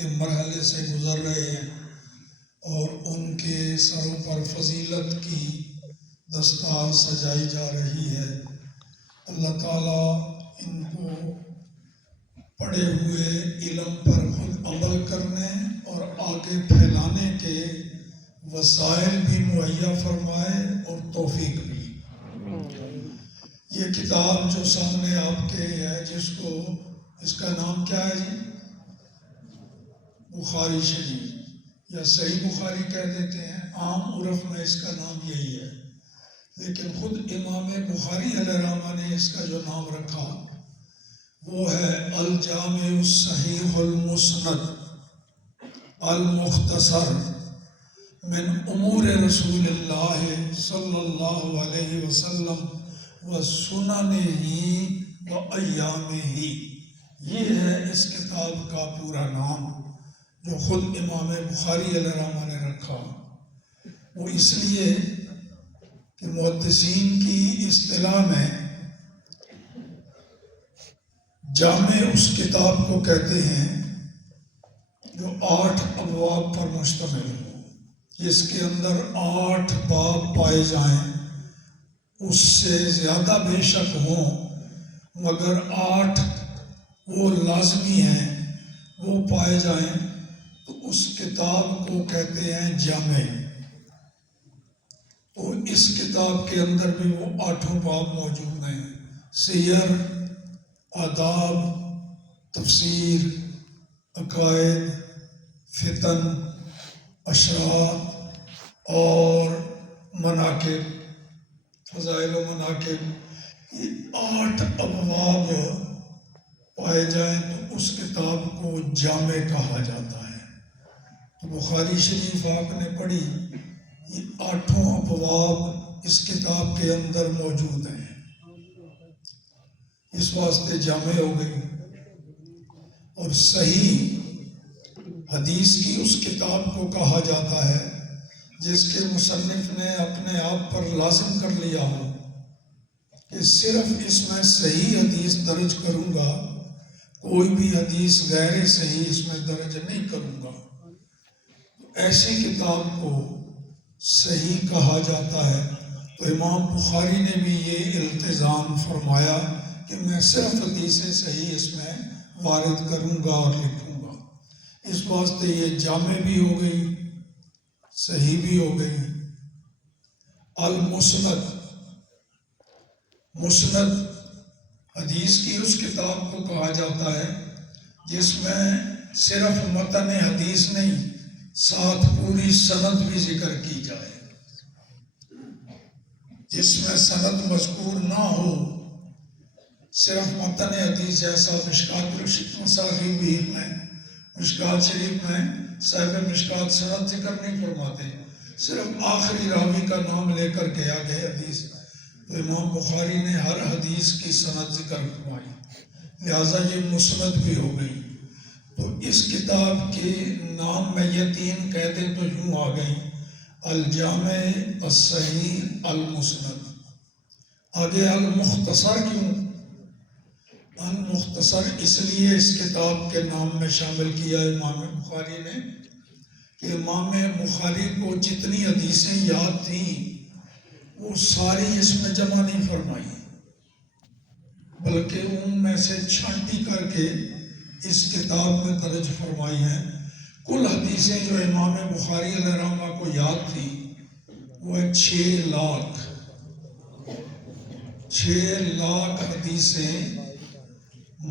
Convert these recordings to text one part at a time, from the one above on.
کے مرحلے سے گزر رہے ہیں اور ان کے سروں پر فضیلت کی دستار سجائی جا رہی ہے۔ اللہ تعالیٰ ان کو پڑھے ہوئے علم پر خود عمل کرنے اور آگے پھیلانے کے وسائل بھی مہیا فرمائے اور توفیق بھی۔ یہ کتاب جو سامنے آپ کے ہے اس کا نام کیا ہے جی؟ بخاری شریف یا صحیح بخاری کہہ دیتے ہیں، عام عرف میں اس کا نام یہی ہے، لیکن خود امام بخاری علیہ الرحمہ نے اس کا جو نام رکھا وہ ہے الجامع الصحیح المسند المختصر من امور رسول اللہ صلی اللہ علیہ وسلم و سننہ و ایامہ۔ یہ ہے اس کتاب کا پورا نام جو خود امام بخاری علیہ الرحمہ نے رکھا۔ وہ اس لیے کہ محدثین کی اصطلاح میں جامع اس کتاب کو کہتے ہیں جو 8 ابواب پر مشتمل ہو، جس کے اندر 8 باب پائے جائیں، اس سے زیادہ بے شک ہوں مگر 8 وہ لازمی ہیں وہ پائے جائیں تو اس کتاب کو کہتے ہیں جامع۔ تو اس کتاب کے اندر بھی وہ 8 باب موجود ہیں، سیر، آداب، تفسیر، عقائد، فتن، اشراط اور مناقب، فضائل و مناقب۔ یہ 8 ابواب پائے جائیں تو اس کتاب کو جامع کہا جاتا ہے۔ تو بخاری شریف آپ نے پڑھی، یہ 8 ابواب اس کتاب کے اندر موجود ہیں، اس واسطے جامع ہو گئی۔ اور صحیح حدیث کی اس کتاب کو کہا جاتا ہے جس کے مصنف نے اپنے آپ پر لازم کر لیا ہو کہ صرف اس میں صحیح حدیث درج کروں گا، کوئی بھی حدیث غیر صحیح اس میں درج نہیں کروں گا۔ ایسی کتاب کو صحیح کہا جاتا ہے۔ تو امام بخاری نے بھی یہ التزام فرمایا کہ میں صرف حدیث صحیح اس میں وارد کروں گا اور لکھوں گا، اس واسطے یہ جامع بھی ہو گئی، صحیح بھی ہو گئی۔ المسند، مسند حدیث کی اس کتاب کو کہا جاتا ہے جس میں صرف متن حدیث نہیں، ساتھ پوری سند بھی ذکر کی جائے۔ جس میں سند مذکور نہ ہو، صرف متن حدیث، جیسا مشکات مصاحب میں، مشکات شریف میں صاحب مشکات سند ذکر نہیں فرماتے، صرف آخری راوی کا نام لے کر کے آگے حدیث۔ تو امام بخاری نے ہر حدیث کی سند ذکر فرمائی، لہٰذا یہ مسند بھی ہو گئی۔ تو اس کتاب کے نام میں یہ 3 قیدیں تو یوں آ گئیں، الجامع، الصحیح، المسند۔ آگے المختصر کیوں؟ المختصر اس لیے اس کتاب کے نام میں شامل کیا امام بخاری نے کہ امام بخاری کو جتنی حدیثیں یاد تھیں وہ ساری اس میں جمع نہیں فرمائی، بلکہ ان میں سے چھانٹی کر کے اس کتاب میں درج فرمائی ہیں۔ کل حدیثیں جو امام بخاری علیہ الرحمہ کو یاد تھی وہ 6 لاکھ 6 لاکھ حدیثیں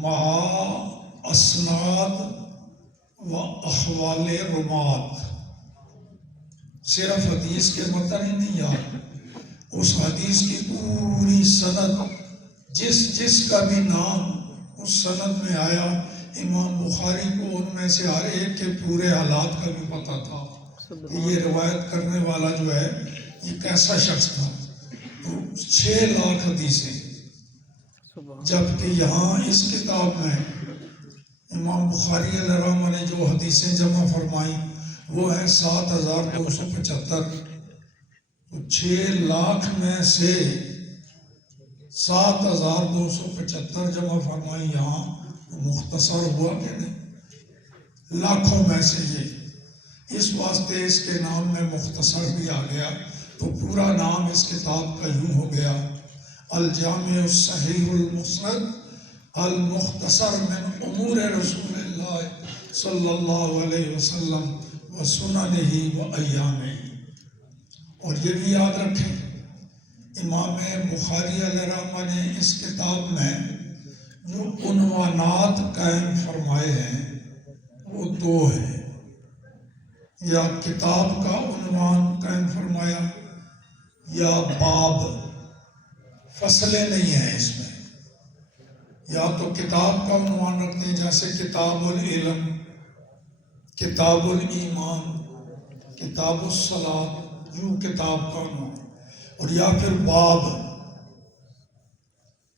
مع اسناد و احوال روات۔ صرف حدیث کے متن ہی نہیں یاد، اس حدیث کی پوری سند، جس کا بھی نام اس سند میں آیا، امام بخاری کو ان میں سے ہر ایک کے پورے حالات کا بھی پتہ تھا کہ یہ روایت کرنے والا جو ہے یہ کیسا شخص تھا۔ تو 6 لاکھ حدیثیں، جبکہ یہاں اس کتاب میں امام بخاری علیہ الرحمہ نے جو حدیثیں جمع فرمائیں وہ ہیں 7275۔ تو 6 لاکھ میں سے 7275 جمع فرمائی، یہاں مختصر ہوا کہ نہیں؟ لاکھوں میں سے یہ، اس واسطے اس کے نام میں مختصر بھی آ گیا، تو پورا نام اس کتاب کا یوں ہو گیا: الجامع الصحیح المسند المختصر من امور رسول اللہ صلی اللہ علیہ وسلم و سننہ و ایامہ۔ اور یہ بھی یاد رکھیں، امام بخاری علیہ رحمہ نے اس کتاب میں جو عنوانات قائم فرمائے ہیں وہ دو ہیں، یا کتاب کا عنوان قائم فرمایا یا باب، فصلیں نہیں ہیں اس میں۔ یا تو کتاب کا عنوان رکھتے ہیں جیسے کتاب العلم، کتاب الایمان، کتاب الصلاۃ، یوں کتاب کا عنوان، اور یا پھر باب،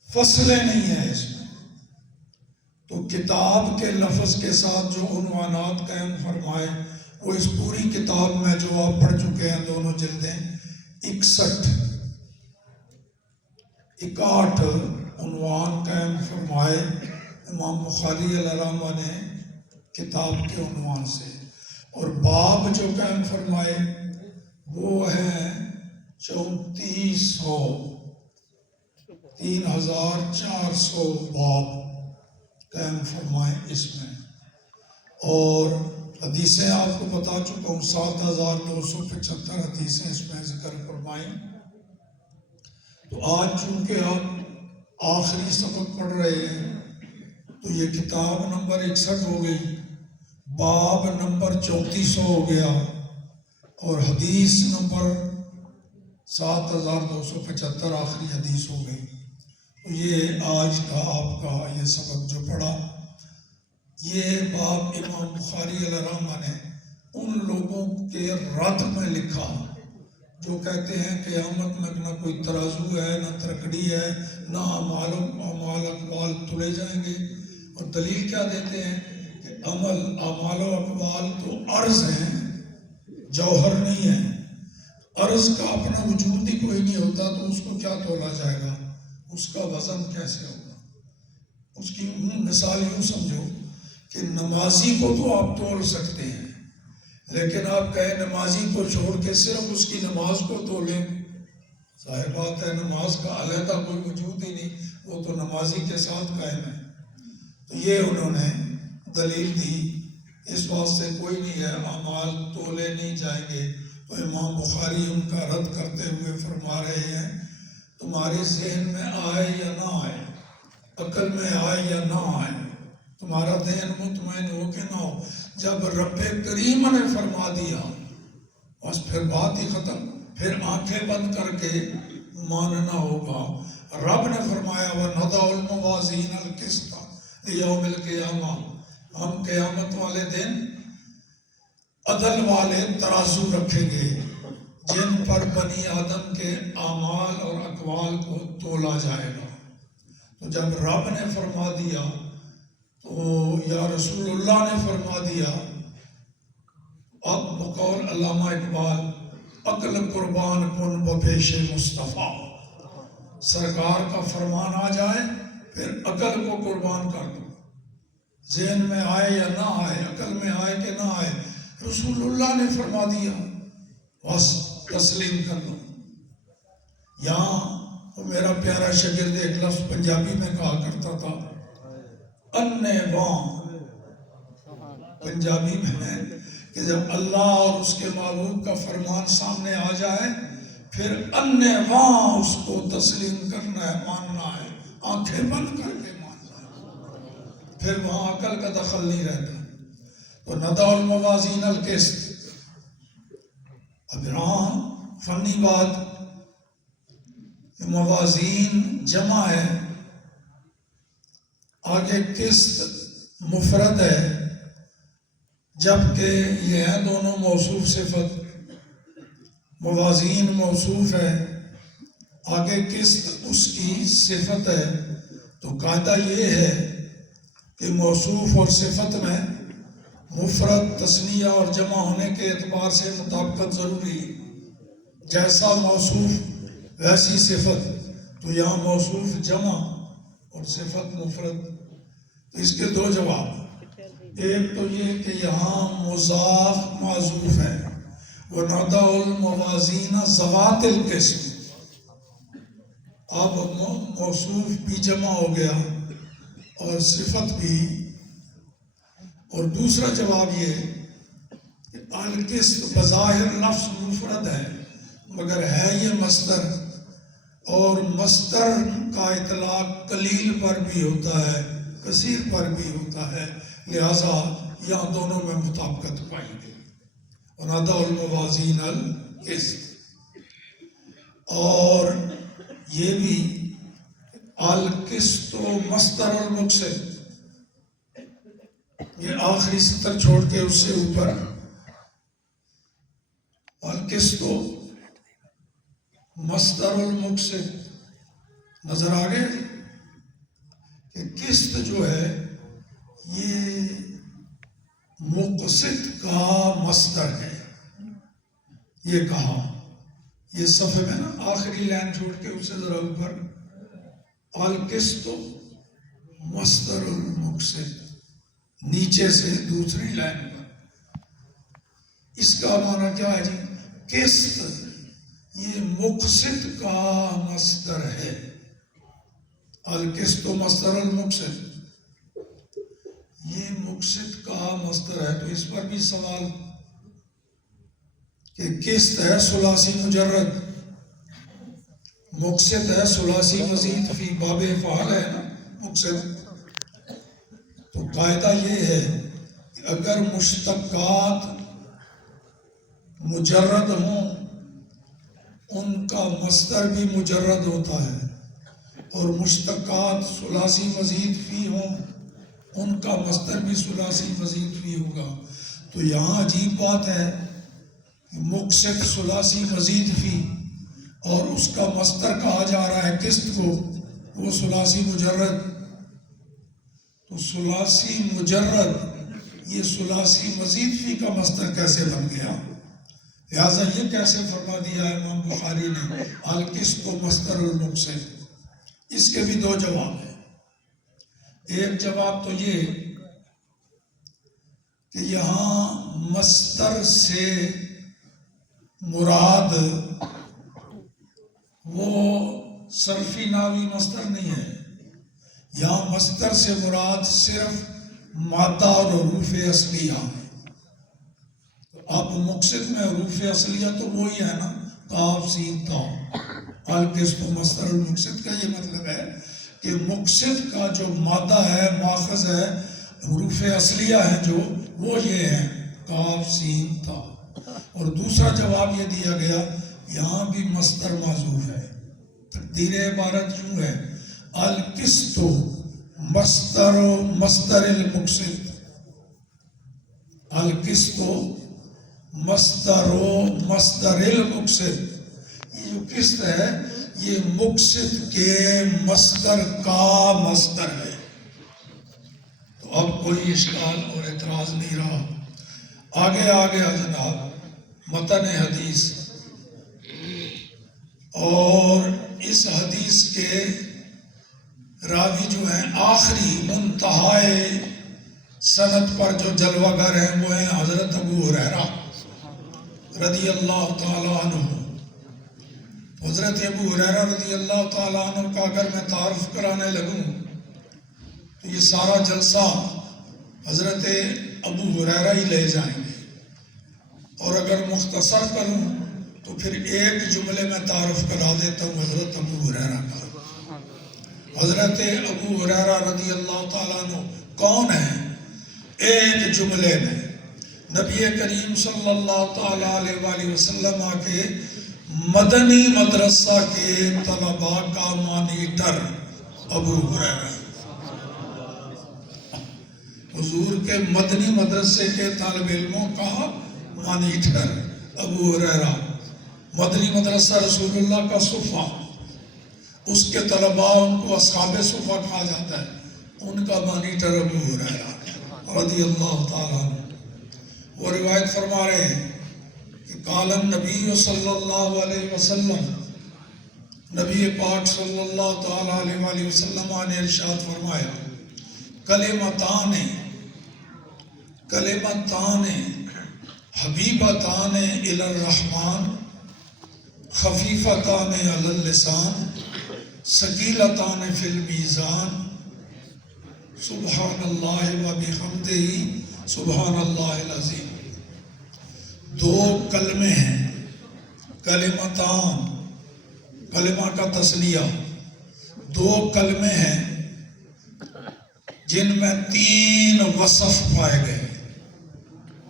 فصلیں نہیں ہیں اس میں۔ تو کتاب کے لفظ کے ساتھ جو عنوانات قائم فرمائے وہ اس پوری کتاب میں جو آپ پڑھ چکے ہیں دونوں جلدیں، 61 عنوان قائم فرمائے امام بخاری علیہ رحمہ نے کتاب کے عنوان سے، اور باب جو قائم فرمائے وہ ہے 3400 باب قائم فرمائے اس میں۔ اور حدیثیں آپ کو بتا چکا ہوں، 7275 حدیثیں اس میں ذکر فرمائیں۔ تو آج چونکہ آپ آخری سبق پڑھ رہے ہیں تو یہ کتاب نمبر 61 ہو گئی، باب نمبر 3400 ہو گیا، اور حدیث نمبر 7275 آخری حدیث ہو گئی۔ تو یہ آج کا آپ کا یہ سبق جو پڑھا، یہ باب امام بخاری علیہ رحمہ نے ان لوگوں کے رد میں لکھا جو کہتے ہیں کہ قیامت میں نہ کوئی ترازو ہے، نہ ترکڑی ہے، نہ اعمال اقوال تلے جائیں گے، اور دلیل کیا دیتے ہیں کہ اعمال و اقوال تو عرض ہیں، جوہر نہیں ہے۔ عرض کا اپنا وجود ہی کوئی نہیں ہوتا تو اس کو کیا تولا جائے گا، اس کا وزن کیسے ہوگا؟ اس کی مثال یوں سمجھو کہ نمازی کو تو آپ تول سکتے ہیں، لیکن آپ کہیں نمازی کو چھوڑ کے صرف اس کی نماز کو تولیں، ظاہر بات ہے نماز کا علیحدہ کوئی وجود ہی نہیں، وہ تو نمازی کے ساتھ قائم ہے۔ تو یہ انہوں نے دلیل دی، اس واسطے کوئی نہیں ہے، اعمال تولے نہیں جائیں گے۔ تو امام بخاری ان کا رد کرتے ہوئے فرما رہے ہیں، تمہارے ذہن میں آئے یا نہ آئے، عقل میں آئے یا نہ آئے، تمہارا ذہن مطمئن ہو کہ نہ ہو، جب رب کریم نے فرما دیا بس پھر بات ہی ختم، پھر آنکھیں بند کر کے ماننا ہوگا۔ رب نے فرمایا وَنَضَعُ الْمَوَازِينَ الْقِسْطَ لِيَوْمِ الْقِيَامَةِ، ہم قیامت والے دن عدل والے ترازو رکھیں گے جن پر بنی آدم کے اعمال اور اقوال کو تولا جائے گا۔ تو جب رب نے فرما دیا تو یا رسول اللہ نے فرما دیا، اب بقول علامہ اقبال، عقل قربان کن بپیش مصطفیٰ، سرکار کا فرمان آ جائے پھر عقل کو قربان کر دو، ذہن میں آئے یا نہ آئے، عقل میں آئے کہ نہ آئے، رسول اللہ نے فرما دیا بس تسلیم کر دو۔ یہاں وہ میرا پیارا شاگرد ایک لفظ پنجابی میں کہا کرتا تھا، انے واں، پنجابی میں کہ جب اللہ اور اس کے محبوب کا فرمان سامنے آ جائے پھر انے واں اس کو تسلیم کرنا ہے، ماننا ہے، آنکھیں بند کر کے ماننا ہے، پھر وہاں عقل کا دخل نہیں رہتا۔ تو نَضَعُ الْمَوَازِينَ الْقِسْطَ، اب یہاں فنی بات، موازین جمع ہے، آگے قسط مفرد ہے، جبکہ یہ ہے دونوں موصوف صفت، موازین موصوف ہے، آگے قسط اس کی صفت ہے۔ تو قاعدہ یہ ہے کہ موصوف اور صفت میں مفرد، تثنیہ اور جمع ہونے کے اعتبار سے مطابقت ضروری ہے، جیسا موصوف ویسی صفت۔ تو یہاں موصوف جمع اور صفت مفرد، تو اس کے دو جواب، ایک تو یہ کہ یہاں مضاف معذوف ہے، وَنَضَعُ الْمَوَازِينَ ذَوَاتِ الْقِسْطِ، اب موصوف بھی جمع ہو گیا اور صفت بھی۔ اور دوسرا جواب یہ کہ القسط بظاہر لفظ مفرد ہے مگر ہے یہ مصدر، اور مصدر کا اطلاق قلیل پر بھی ہوتا ہے کثیر پر بھی ہوتا ہے، لہذا یہاں دونوں میں مطابقت پائی گئی۔ وَنَضَعُ الْمَوَازِينَ الْقِسْطَ، اور یہ بھی القسط مصدر المقسط، یہ آخری سطر چھوڑ کے اس سے اوپر القسط مصدر المقسط نظر آ گئے کہ قسط جو ہے یہ مقسط کا مصدر ہے۔ یہ کہا یہ صفحے میں نا آخری لائن چھوڑ کے اسے ذرا اوپر القسط مصدر المقسط، نیچے سے دوسری لائن پر۔ اس کا معنی کیا ہے جی؟ قسط یہ مقسط کا مصدر ہے، القسط مصدر المقسط، یہ مقسط کا مصدر ہے۔ تو اس پر بھی سوال کہ قسط ہے ثلاثی مجرد، مقسط ہے ثلاثی مزید فی باب فعل ہے نا مقسط۔ تو قاعدہ یہ ہے کہ اگر مشتقات مجرد ہوں ان کا مصدر بھی مجرد ہوتا ہے، اور مشتقات ثلاثی مزید فی ہوں ان کا مصدر بھی ثلاثی مزید فی ہوگا۔ تو یہاں عجیب بات ہے کہ مقسط ثلاثی مزید فی اور اس کا مصدر کہا جا رہا ہے قسط کو، وہ ثلاثی مجرد۔ تو ثلاثی مجرد یہ ثلاثی مزید فی کا مصدر کیسے بن گیا؟ لہٰذا یہ کیسے فرما دیا ہے امام بخاری نے القسط مصدر المقسط؟ اس کے بھی دو جواب ہیں۔ ایک جواب تو یہ کہ یہاں مصدر سے مراد وہ صرفی ناوی مصدر نہیں ہے، یہاں مصدر سے مراد صرف مادہ اور حروف اصلیہ ہے۔ اب مقصد میں حروف اصلیہ تو وہی ہے نا، قاف سین تا۔ القسط مصدر المقسط کا یہ مطلب ہے کہ مقصد کا جو مادہ ہے ماخذ ہے حروف اصلیہ ہیں جو وہ یہ ہیں قاف سین تا۔ اور دوسرا جواب یہ دیا گیا یہاں بھی مصدر معذوف ہے، تقدیر عبارت یوں ہے القسط مصدر المقسط، القسط مصدر المقسط۔ یہ جو قسط ہے یہ مقسط کے مصدر کا مصدر ہے۔ تو اب کوئی اشکال اور اعتراض نہیں رہا۔ آگے جناب متن حدیث، اور اس حدیث کے راوی جو ہیں آخری منتہائے سند پر جو جلوہ گر ہیں وہ ہیں حضرت ابو ہریرہ رضی اللہ تعالیٰ عنہ۔ حضرت ابو ہریرہ رضی اللہ تعالیٰ عنہ کا اگر میں تعارف کرانے لگوں تو یہ سارا جلسہ حضرت ابو ہریرہ ہی لے جائیں گے، اور اگر مختصر کروں تو پھر ایک جملے میں تعارف کرا دیتا ہوں حضرت ابو ہریرہ کا۔ حضرت ابو ہریرہ رضی اللہ تعالیٰ عنہ کون ہیں؟ ایک جملے میں نبی کریم صلی اللہ تعالیٰ علیہ وآلہ وسلم کے مدنی مدرسہ کے طلباء کا مانیٹر ابو ہریرہ، حضور کے مدنی مدرسے کے طالب علموں کا مانیٹر ابو ہریرہ، مدنی مدرسہ رسول اللہ کا صفہ، اس کے طلباء ان کو اصحاب صفہ کہا جاتا ہے، ان کا مانیٹر ابو ہریرہ رضی اللہ تعالیٰ عنہ۔ وہ روایت فرما رہے ہیں کہ قال النبی صلی اللہ علیہ وسلم، نبی پاک صلی اللہ تعالیٰ علیہ وآلہ وسلم نے ارشاد فرمایا کلمتان کلمتان حبیبتان الی الرحمن خفیفتان علی اللسان ثقیلتان فی المیزان سبحان اللہ و بحمدہ سبحان اللہ العظیم. دو کلمے ہیں، کلمتان، کلمہ کا تسنیہ، دو کلمے ہیں جن میں 3 وصف پائے گئے،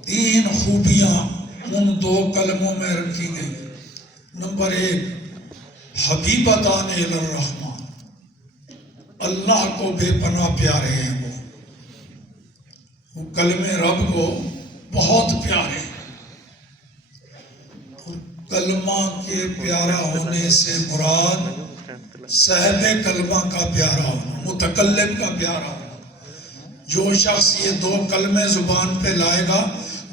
3 خوبیاں ان دو کلموں میں رکھی گئی. نمبر 1، حبیبتان الی الرحمن، اللہ کو بے پناہ پیارے ہیں وہ کلمے رب کو بہت پیارے ہیں. کلمہ کے پیارا ہونے سے مراد صاحب کلمہ کا پیارا ہونا، متکلم کا پیارا ہونا. جو شخص یہ 2 کلمے زبان پہ لائے گا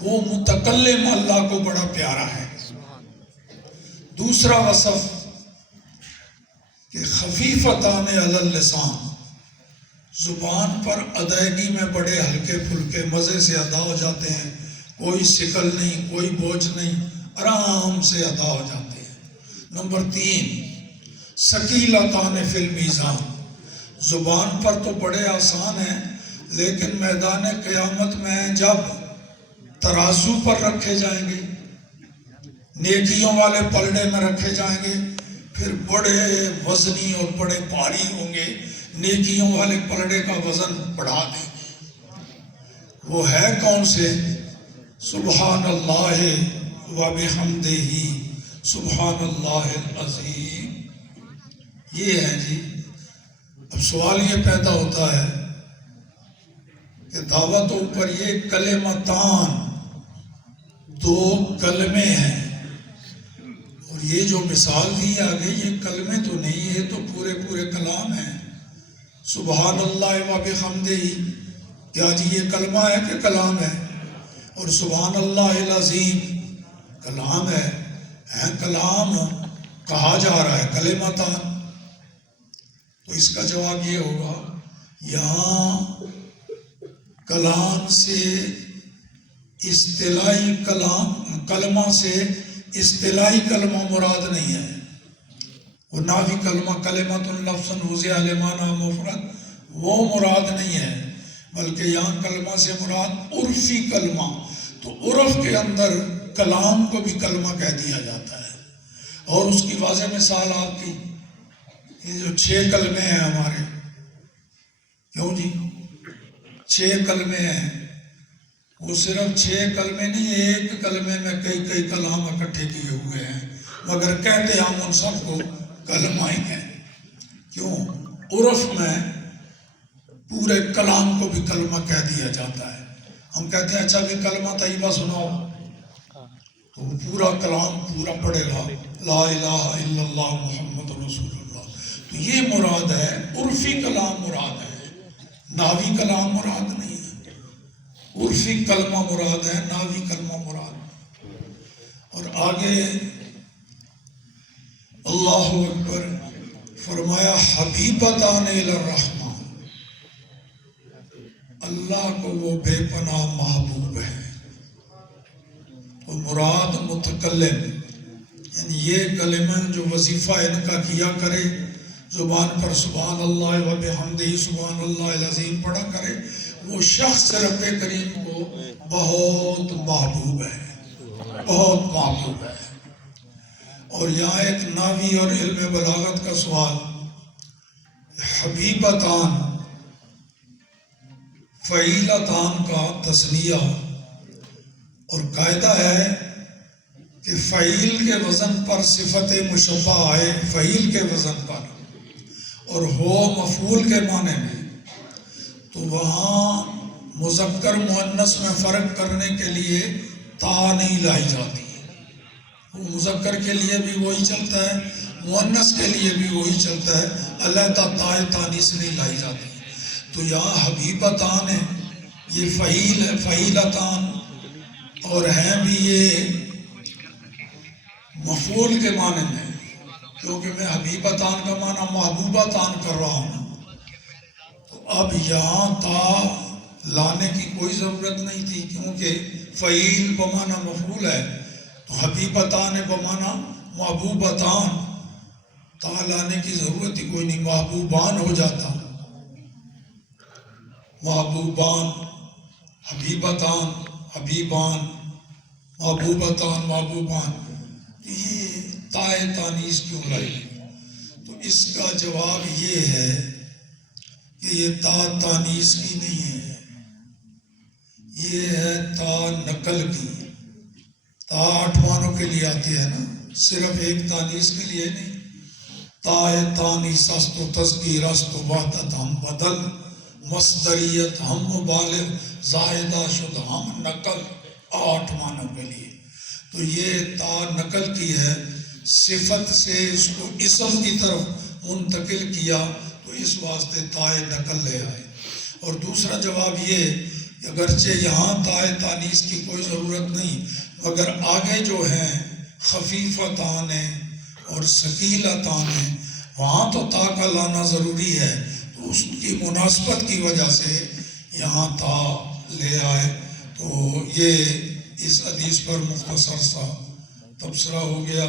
وہ متکلم اللہ کو بڑا پیارا ہے. دوسرا وصف کہ خفیفتان علی اللسان، زبان پر ادائیگی میں بڑے ہلکے پھلکے مزے سے ادا ہو جاتے ہیں، کوئی شکل نہیں، کوئی بوجھ نہیں، آرام سے ادا ہو جاتے ہیں. نمبر 3، ثقیلتان فی المیزان، زبان پر تو بڑے آسان ہیں لیکن میدان قیامت میں جب ترازو پر رکھے جائیں گے، نیکیوں والے پلڑے میں رکھے جائیں گے، پھر بڑے وزنی اور بڑے بھاری ہوں گے، نیکیوں والے پلڑے کا وزن بڑھا دیں گے. وہ ہے کون سے؟ سبحان اللہ و بحمدہ سبحان اللہ العظیم. یہ ہے جی. اب سوال یہ پیدا ہوتا ہے کہ دعوت اوپر یہ کلمتان، 2 کلمے ہیں، اور یہ جو مثال دی آگے یہ کلمے تو نہیں، یہ تو پورے کلام ہیں. سبحان اللہ و بحمدہ، کیا جی یہ کلمہ ہے کہ کلام ہے؟ اور سبحان اللہ العظیم کلام ہے. کلام کہا جا رہا ہے کلمتان. تو اس کا جواب یہ ہوگا، یہاں کلام سے اصطلاحی کلمہ سے اصطلاحی کلمہ مراد نہیں ہے. وہ نافی کلمہ کلمۃ لفظ وضع لمعنی مفرد وہ مراد نہیں ہے، بلکہ یہاں کلمہ سے مراد عرفی کلمہ. تو عرف کے اندر کلام کو بھی کلمہ کہہ دیا جاتا ہے. اور اس کی واضح مثال آپ کی یہ جو 6 کلمے ہیں ہمارے، کیوں جی 6 کلمے ہیں، وہ صرف 6 کلمے نہیں، ایک کلمے میں کئی کلام اکٹھے کیے ہوئے ہیں، مگر کہتے ہم ان سب کو کلمہ ہی ہیں. کیوں؟ عرف میں پورے کلام کو بھی کلمہ کہہ دیا جاتا ہے. ہم کہتے ہیں اچھا بھی کلمہ طیبہ سناؤ، تو وہ پورا کلام پورا پڑھے گا، لا الہ الا اللہ محمد رسول اللہ. تو یہ مراد ہے، عرفی کلام مراد ہے، ناوی کلام مراد نہیں ہے. عرفی کلمہ مراد ہے، ناوی کلمہ مراد. اور آگے اللہ اکبر فرمایا حبیبتان الی الرحمن، اللہ کو وہ بے پناہ محبوب ہے. تو مراد متکلم، یعنی یہ کلمہ جو وظیفہ ان کا کیا کرے، زبان پر سبحان اللہ و بحمدہ سبحان اللہ العظیم پڑھا کرے، وہ شخص رب کریم کو بہت محبوب ہے، بہت محبوب ہے. اور یہاں ایک ناوی اور علم بلاغت کا سوال، حبیبتان فعیلتان کا تثنیہ، اور قاعدہ ہے کہ فعیل کے وزن پر صفت مشبہ آئے، فعیل کے وزن پر، اور ہو مفعول کے معنی میں، تو وہاں مذکر مؤنث میں فرق کرنے کے لیے تا نہیں لائی جاتی. وہ مذکر کے لیے بھی وہی چلتا ہے، مؤنث کے لیے بھی وہی چلتا ہے، علیحدہ تائے تانیث نہیں لائی جاتی. تو یہاں حبیبتان ہے، یہ فعیل ہے، فعیلتان، اور ہیں بھی یہ مفعول کے معنی میں، کیونکہ میں حبیبتان کا معنی محبوبتان کر رہا ہوں. تو اب یہاں تا لانے کی کوئی ضرورت نہیں تھی، کیونکہ فعیل بمانا مفعول ہے، تو حبیبتان بمانا محبوبتان، تا لانے کی ضرورت ہی کوئی نہیں، محبوبان ہو جاتا، محبوبان، حبیبتان، حبیبان، محبوبتان، محبوبان، یہ تائے تانیث کیوں لائی؟ تو اس کا جواب یہ ہے کہ یہ تا تانیث کی نہیں ہے، یہ ہے تا نقل کی۔ تا 8 معنوں کے لیے آتی ہے نا، صرف ایک تانیث کے لیے نہیں۔ تا تانیث است و تذکیر است و وحدت ہم بدل، مصدریت ہم مبالغ زائدہ شد ہم نقل، 8 معنوں کے لیے۔ تو یہ تا نقل کی ہے، صفت سے اس کو اسم کی طرف منتقل کیا، تو اس واسطے تائے نقل لے آئے۔ اور دوسرا جواب یہ کہ اگرچہ یہاں تائے تانیث کی کوئی ضرورت نہیں، مگر آگے جو ہیں خفیفتان اور ثقیلتان، وہاں تو تا کا لانا ضروری ہے، تو اس کی مناسبت کی وجہ سے یہاں تا لے آئے۔ تو یہ اس حدیث پر مختصر سا تبصرہ ہو گیا،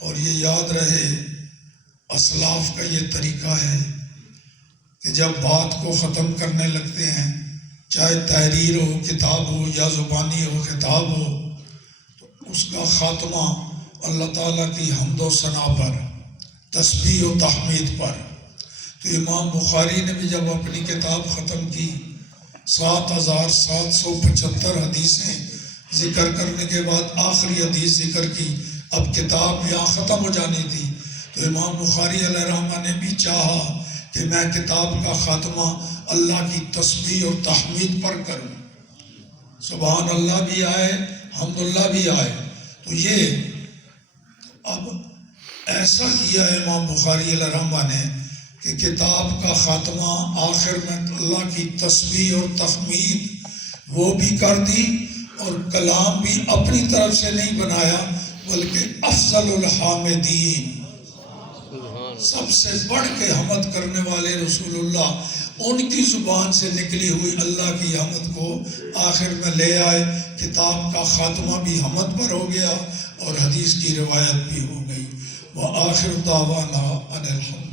اور یہ یاد رہے اسلاف کا یہ طریقہ ہے کہ جب بات کو ختم کرنے لگتے ہیں، چاہے تحریر ہو، کتاب ہو، یا زبانی ہو، خطاب ہو، تو اس کا خاتمہ اللہ تعالیٰ کی حمد و ثنا پر، تسبیح و تحمید پر۔ تو امام بخاری نے بھی جب اپنی کتاب ختم کی، 7775 حدیثیں ذکر کرنے کے بعد آخری حدیث ذکر کی، اب کتاب یہاں ختم ہو جانی تھی، تو امام بخاری علیہ رحمہ نے بھی چاہا کہ میں کتاب کا خاتمہ اللہ کی تسبیح اور تحمید پر کروں، سبحان اللہ بھی آئے، حمداللہ بھی آئے۔ تو یہ اب ایسا کیا ہے امام بخاری علیہ رحمہ نے کہ کتاب کا خاتمہ آخر میں اللہ کی تسبیح اور تحمید وہ بھی کر دی، اور کلام بھی اپنی طرف سے نہیں بنایا، بلکہ افضل الحامدین، سب سے بڑھ کے حمد کرنے والے رسول اللہ، ان کی زبان سے نکلی ہوئی اللہ کی حمد کو آخر میں لے آئے۔ کتاب کا خاتمہ بھی حمد پر ہو گیا اور حدیث کی روایت بھی ہو گئی۔ وآخر دعوانا ان الحمد